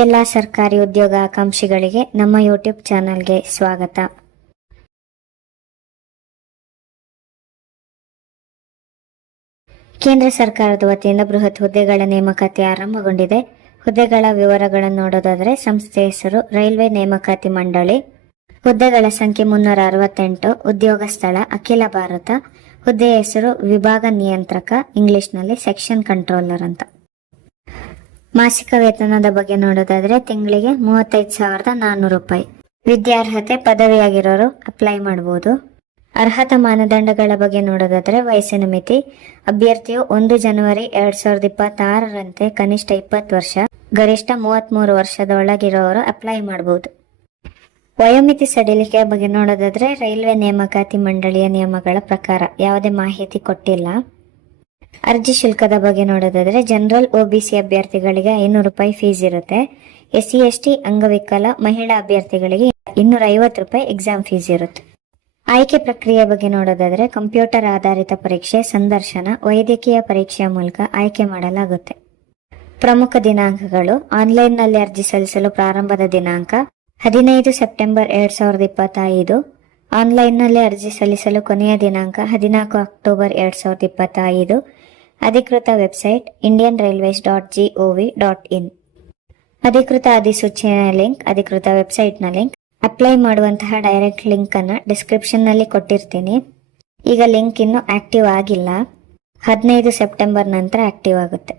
ಎಲ್ಲ ಸರ್ಕಾರಿ ಉದ್ಯೋಗ ಆಕಾಂಕ್ಷಿಗಳಿಗೆ ನಮ್ಮ ಯೂಟ್ಯೂಬ್ ಚಾನಲ್ಗೆ ಸ್ವಾಗತ. ಕೇಂದ್ರ ಸರ್ಕಾರದ ವತಿಯಿಂದ ಬೃಹತ್ ಹುದ್ದೆಗಳ ನೇಮಕಾತಿ ಆರಂಭಗೊಂಡಿದೆ. ಹುದ್ದೆಗಳ ವಿವರಗಳನ್ನು ನೋಡೋದಾದರೆ ಸಂಸ್ಥೆ ಹೆಸರು ರೈಲ್ವೆ ನೇಮಕಾತಿ ಮಂಡಳಿ, ಹುದ್ದೆಗಳ ಸಂಖ್ಯೆ ಮುನ್ನೂರ ಅರವತ್ತೆಂಟು, ಉದ್ಯೋಗ ಸ್ಥಳ ಅಖಿಲ ಭಾರತ, ಹುದ್ದೆಯ ಹೆಸರು ವಿಭಾಗ ನಿಯಂತ್ರಕ, ಇಂಗ್ಲಿಷ್ನಲ್ಲಿ ಸೆಕ್ಷನ್ ಕಂಟ್ರೋಲರ್ ಅಂತ. ಮಾಸಿಕ ವೇತನದ ಬಗ್ಗೆ ನೋಡೋದಾದ್ರೆ ತಿಂಗಳಿಗೆ ಮೂವತ್ತೈದು ಸಾವಿರದ ನಾನ್ನೂರು ರೂಪಾಯಿ. ವಿದ್ಯಾರ್ಹತೆ ಪದವಿಯಾಗಿರೋರು ಅಪ್ಲೈ ಮಾಡಬಹುದು ಅರ್ಹತಾ ಮಾನದಂಡಗಳ ಬಗ್ಗೆ ನೋಡೋದಾದ್ರೆ ವಯಸ್ಸಿನ ಮಿತಿ. ಅಭ್ಯರ್ಥಿಯು ಒಂದು ಜನವರಿ ಎರಡ್ ಸಾವಿರದ ಇಪ್ಪತ್ತಾರರಂತೆ ಕನಿಷ್ಠ ಇಪ್ಪತ್ತು ವರ್ಷ. ಗರಿಷ್ಠ ಮೂವತ್ಮೂರು ವರ್ಷದ ಒಳಗಿರೋರು ಅಪ್ಲೈ ಮಾಡಬಹುದು ವಯೋಮಿತಿ ಸಡಿಲಿಕೆ ಬಗ್ಗೆ ನೋಡೋದಾದ್ರೆ ರೈಲ್ವೆ ನೇಮಕಾತಿ ಮಂಡಳಿಯ ನಿಯಮಗಳ ಪ್ರಕಾರ ಯಾವುದೇ ಮಾಹಿತಿ ಕೊಟ್ಟಿಲ್ಲ. ಅರ್ಜಿ ಶುಲ್ಕದ ಬಗ್ಗೆ ನೋಡೋದಾದ್ರೆ ಜನರಲ್ ಒಬಿಸಿ ಅಭ್ಯರ್ಥಿಗಳಿಗೆ ಐನೂರು ರೂಪಾಯಿ ಫೀಸ್ ಇರುತ್ತೆ. ಎಸ್ ಸಿ ಎಸ್ ಟಿ ಅಂಗವಿಕಲ, ಮಹಿಳಾ ಅಭ್ಯರ್ಥಿಗಳಿಗೆ ಇನ್ನೂರ ಐವತ್ತು ರೂಪಾಯಿ ಎಕ್ಸಾಮ್ ಫೀಸ್ ಇರುತ್ತೆ. ಆಯ್ಕೆ ಪ್ರಕ್ರಿಯೆ ಬಗ್ಗೆ ನೋಡೋದಾದ್ರೆ ಕಂಪ್ಯೂಟರ್ ಆಧಾರಿತ ಪರೀಕ್ಷೆ, ಸಂದರ್ಶನ, ವೈದ್ಯಕೀಯ ಪರೀಕ್ಷೆಯ ಮೂಲಕ ಆಯ್ಕೆ ಮಾಡಲಾಗುತ್ತೆ. ಪ್ರಮುಖ ದಿನಾಂಕಗಳು, ಆನ್ಲೈನ್ನಲ್ಲಿ ಅರ್ಜಿ ಸಲ್ಲಿಸಲು ಪ್ರಾರಂಭದ ದಿನಾಂಕ ಹದಿನೈದು ಸೆಪ್ಟೆಂಬರ್ ಎರಡ್ ಸಾವಿರದ ಇಪ್ಪತ್ತೈದು, ಆನ್ಲೈನ್ನಲ್ಲಿ ಅರ್ಜಿ ಸಲ್ಲಿಸಲು ಕೊನೆಯ ದಿನಾಂಕ ಹದಿನಾಲ್ಕು ಅಕ್ಟೋಬರ್ ಎರಡ್ ಸಾವಿರದ ಇಪ್ಪತ್ತೈದು ಅಧಿಕೃತ website Indian railways dot G O V dot in ಅಧಿಕೃತ ಅಧಿಸೂಚನೆಯ ಲಿಂಕ್, ಅಧಿಕೃತ ವೆಬ್ಸೈಟ್ನ ಲಿಂಕ್. ಅಪ್ಲೈ ಮಾಡುವಂತಹ ಡೈರೆಕ್ಟ್ ಲಿಂಕ್ ಅನ್ನು ಡಿಸ್ಕ್ರಿಪ್ಷನ್ನಲ್ಲಿ ಕೊಟ್ಟಿರ್ತೀನಿ. ಈಗ ಲಿಂಕ್ ಇನ್ನು ಆಕ್ಟಿವ್ ಆಗಿಲ್ಲ. ಹದಿನೈದು ಸೆಪ್ಟೆಂಬರ್ ನಂತರ ಆಕ್ಟಿವ್ ಆಗುತ್ತೆ.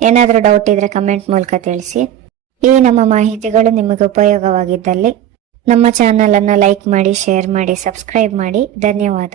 ಏನಾದರೂ ಡೌಟ್ ಇದ್ರೆ ಕಮೆಂಟ್ ಮೂಲಕ ತಿಳಿಸಿ. ಈ ನಮ್ಮ ಮಾಹಿತಿಗಳು ನಿಮಗೆ ಉಪಯೋಗವಾಗಿದ್ದಲ್ಲಿ ನಮ್ಮ ಚಾನಲ್ ಅನ್ನ ಲೈಕ್ ಮಾಡಿ ಶೇರ್ ಮಾಡಿ ಸಬ್ಸ್ಕ್ರೈಬ್ ಮಾಡಿ. ಧನ್ಯವಾದ.